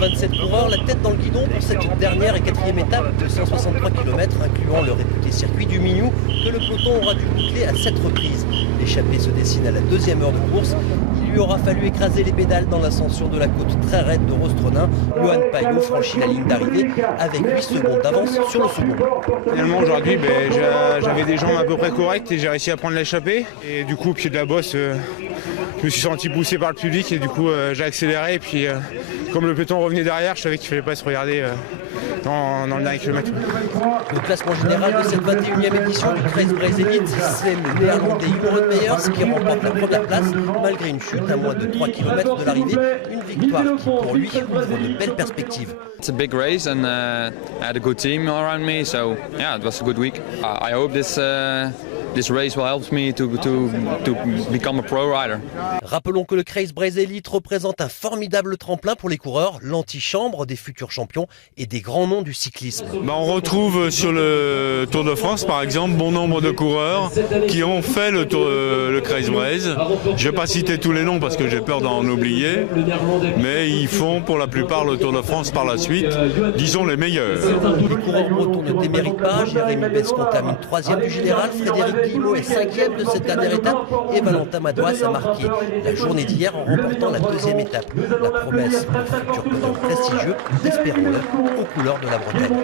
127 coureurs, la tête dans le guidon pour cette dernière et quatrième étape de 163 km, incluant le réputé circuit du Mignou, que le peloton aura dû boucler à 7 reprises. L'échappée se dessine à la deuxième heure de course. Il lui aura fallu écraser les pédales dans l'ascension de la côte très raide de Rostronin. Johan Paillot franchit la ligne d'arrivée avec 8 secondes d'avance sur le second. Finalement aujourd'hui j'avais des jambes à peu près correctes et j'ai réussi à prendre l'échappée. Et du coup au pied de la bosse, je me suis senti poussé par le public et du coup j'ai accéléré. Et puis comme le peloton revenait derrière, je savais qu'il ne fallait pas se regarder dans le dernier kilomètre. Le classement général de cette 21e édition du Craze Braze Elite, c'est le néerlandais Hugo Rodmeyers qui remporte la première place malgré une chute à moins de 3 km de l'arrivée. Une victoire qui pour lui ouvre de belles perspectives. It's a big race and I had a good team around me, so yeah, it was a good week. I hope this race will help me to become a pro rider. Rappelons que le Craze Braze Elite représente un formidable tremplin pour les coureurs, l'antichambre des futurs champions et des grands noms du cyclisme. On retrouve sur le Tour de France par exemple bon nombre de coureurs qui ont fait le Craze Braze. Je ne vais pas citer tous les noms parce que j'ai peur d'en oublier, mais ils font pour la plupart le Tour de France par la suite, disons les meilleurs. Les coureurs bretons ne déméritent pas. Jérémy Bescon termine 3e du général, Frédéric Guillemot est 5e de cette dernière étape et Valentin Madouas a marqué la journée d'hier en remportant la 2e étape. La promesse d'un futur podium prestigieux, espérons-le, aux couleurs de la Bretagne.